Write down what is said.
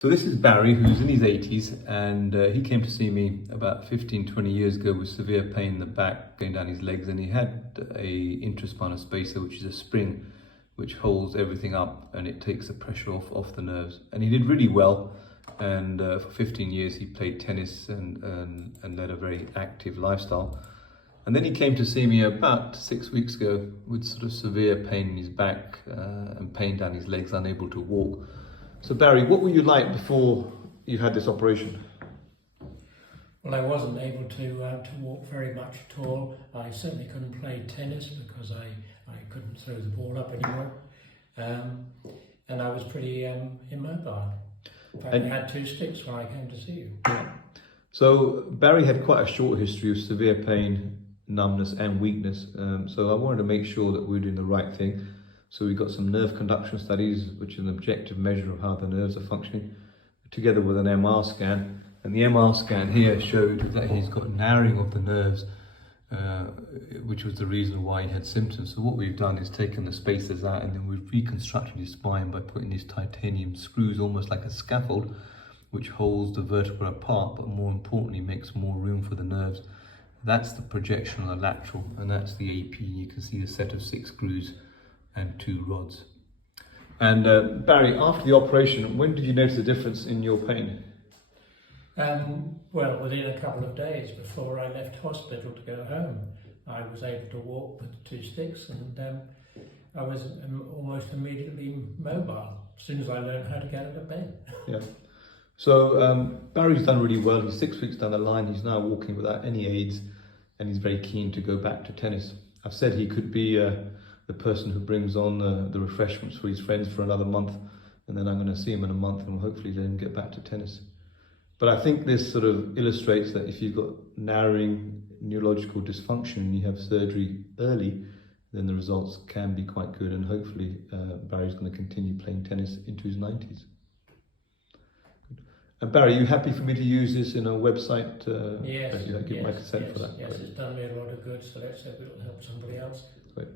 So this is Barry, who's in his 80s, and he came to see me about 15-20 years ago with severe pain in the back going down his legs, and he had a intraspinal spacer, which is a spring which holds everything up and it takes the pressure off the nerves. And he did really well, and for 15 years he played tennis and led a very active lifestyle. And then he came to see me about 6 weeks ago with sort of severe pain in his back and pain down his legs, unable to walk. So Barry, what were you like before you had this operation? Well, I wasn't able to walk very much at all. I certainly couldn't play tennis because I couldn't throw the ball up anymore. And I was pretty immobile. In fact, I had 2 sticks when I came to see you. Yeah. So Barry had quite a short history of severe pain, numbness and weakness. So I wanted to make sure that we were doing the right thing. So we got some nerve conduction studies, which is an objective measure of how the nerves are functioning, together with an MR scan. And the MR scan here showed that he's got narrowing of the nerves, which was the reason why he had symptoms. So what we've done is taken the spacers out, and then we've reconstructed his spine by putting these titanium screws, almost like a scaffold, which holds the vertebra apart, but more importantly makes more room for the nerves. That's the projection on the lateral, and that's the AP. You can see a set of 6 screws and 2 rods. And Barry, after the operation, when did you notice a difference in your pain? Well, within a couple of days before I left hospital to go home, I was able to walk with 2 sticks, and I was almost immediately mobile as soon as I learned how to get out of bed. Yeah. So Barry's done really well. He's 6 weeks down the line. He's now walking without any aids, and he's very keen to go back to tennis. I've said he could be the person who brings on the refreshments for his friends for another month, and then I'm going to see him in a month and hopefully let him get back to tennis. But I think this sort of illustrates that if you've got narrowing neurological dysfunction and you have surgery early, then the results can be quite good, and hopefully Barry's going to continue playing tennis into his 90s. And Barry, are you happy for me to use this in a website? Yes. Give my consent for that. Yes, it's done me a lot of good, so let's hope it'll help somebody else. Great.